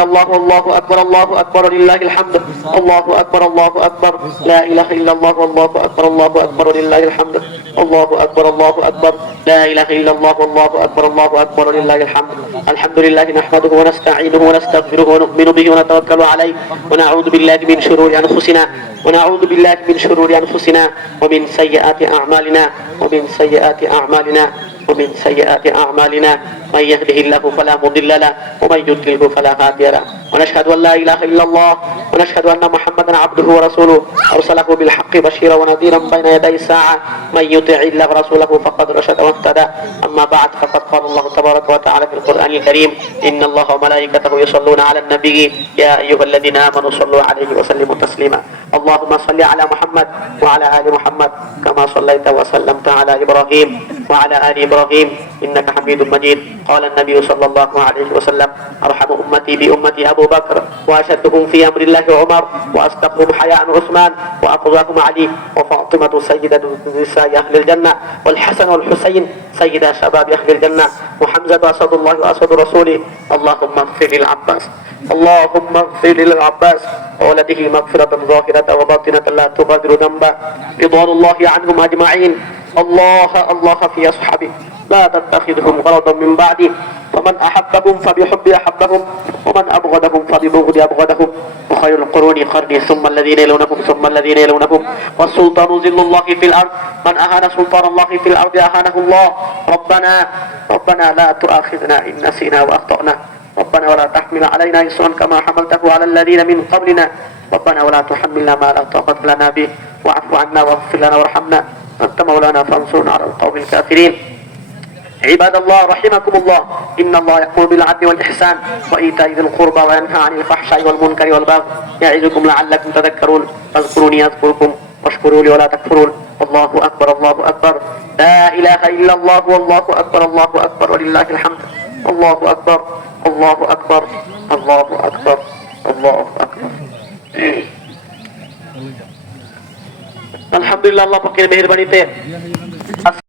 الله الله أكبر الله أكبر لله الحمد. الله أكبر الله أكبر. لا إله إلا الله والله أكبر. الله أكبر لله الحمد. الله أكبر الله أكبر. لا إله إلا الله والله أكبر. الله أكبر لله الحمد. الحمد لله نحمده ونستعينه ونستغفره ونؤمن به ونتوكل عليه. ونعوذ بالله من شرور أنفسنا. ونعوذ بالله من شرور أنفسنا. ومن سيئات أعمالنا. ومن سيئات أعمالنا. ومن سيئات أعمالنا من يهده الله فلا مضل له ومن يضلله فلا هادي له. ونشهد أن لا إله إلا الله ونشهد أن محمدا عبده ورسوله. أرسله بالحق بشيرا ونذيرا بين يدي الساعة من يطع الله ورسوله فقد رشد واهتدى. أما بعد فقد قال الله تبارك وتعالى في القرآن الكريم إن الله وملائكته يصلون على النبي. يا أيها الذين آمنوا صلوا عليه وسلموا تسليما. اللهم صل على محمد وعلى آل محمد كما صليت وسلمت على إبراهيم وعلى آل إبراهيم. إنك حميد مجيد. قال النبي صلى الله عليه وسلم أرحم أمتي بأمتي أبو بكر وأشدهم في أمر الله عمر وأصدقهم حياء عثمان وأقواهم علي وفاطمة سيدة نساء أهل الجنة والحسن والحسين سيدا شباب أهل الجنة وحمزة أسد الله وأسد رسوله. اللهم اغفر للعباس. اللهم اغفر للعباس وولده مغفرة ظاهرة وباطنة لا تغادر ذنبا رضوان الله عنهم أجمعين. الله الله في أصحابه. لا تتخذهم غرضا من بعدي. فمن أحبهم فبحبي أحبهم. ومن أبغضهم فببغضي أبغضهم. وخير القرون قرني. ثم الذين يلونهم ثم الذين يلونهم والسلطان ذل الله في الأرض. من أهان سلطان الله في الأرض أهانه الله. ربنا ربنا لا تؤاخذنا إن نسينا وأخطأنا. ربنا ولا تحمل علينا إصرا كما حملته على الذين من قبلنا. ربنا ولا تحملنا ما لا طاقة لنا به. واعف عنا واغفر لنا وارحمنا. أنت مولانا فانصرنا على القوم الكافرين. عباد الله رحمكم الله. إن الله يأمر بالعدل والإحسان وإيتاء ذي القربى وينهى عن الفحشاء والمنكر والبغي. يعظكم لعلكم تذكرون. فاذكروني أذكركم واشكروا لي ولا تكفرون. الله أكبر الله أكبر. لا إله إلا الله والله أكبر الله أكبر. ولله الحمد. الله أكبر الله أكبر الله أكبر الله أكبر الحمد لله الله فقير مهربانيته